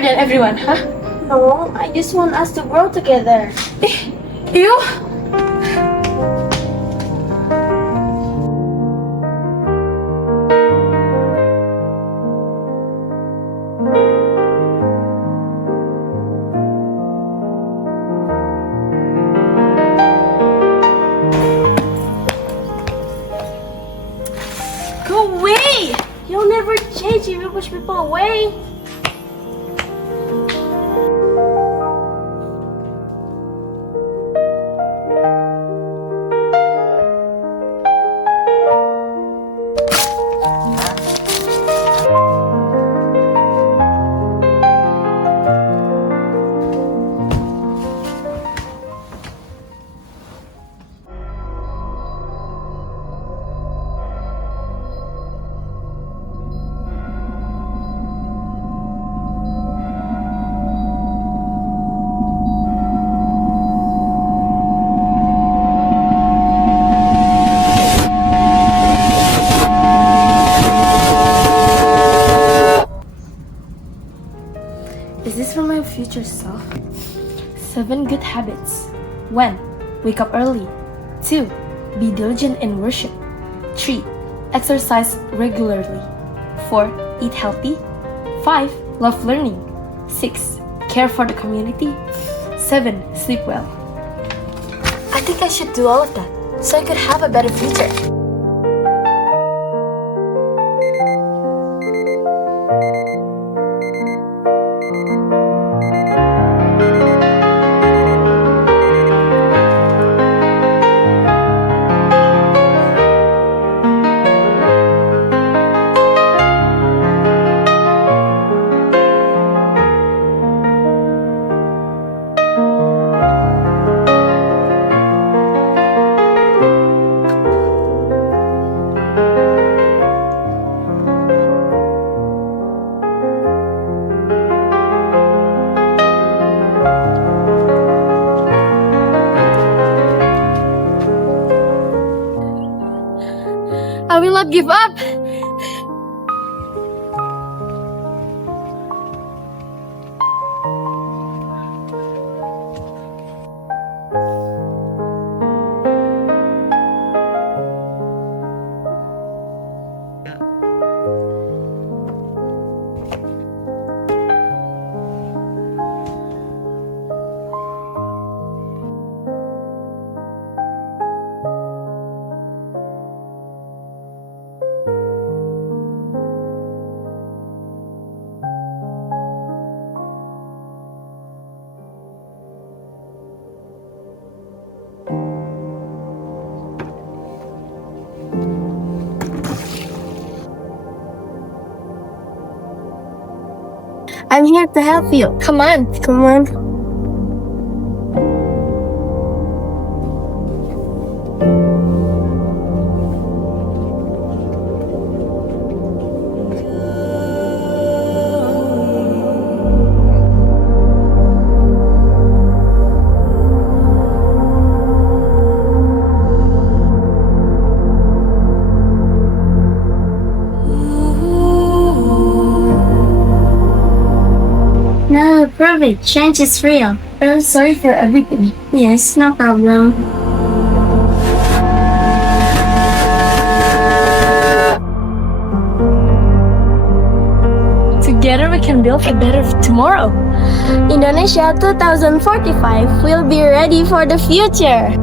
smarter than everyone, huh? No, I just want us to grow together. You? Go away! You'll never change if you push people away. Is this for my future self? 7 good habits. 1. Wake up early. 2. Be diligent in worship. 3. Exercise regularly. 4. Eat healthy. 5. Love learning. 6. Care for the community. 7. Sleep well. I think I should do all of that so I could have a better future. I will not give up. I'm here to help you. Come on. Come on. No, prove it. Change is real. I'm sorry for everything. Yes, no problem. Together we can build a better tomorrow. Indonesia 2045 will be ready for the future.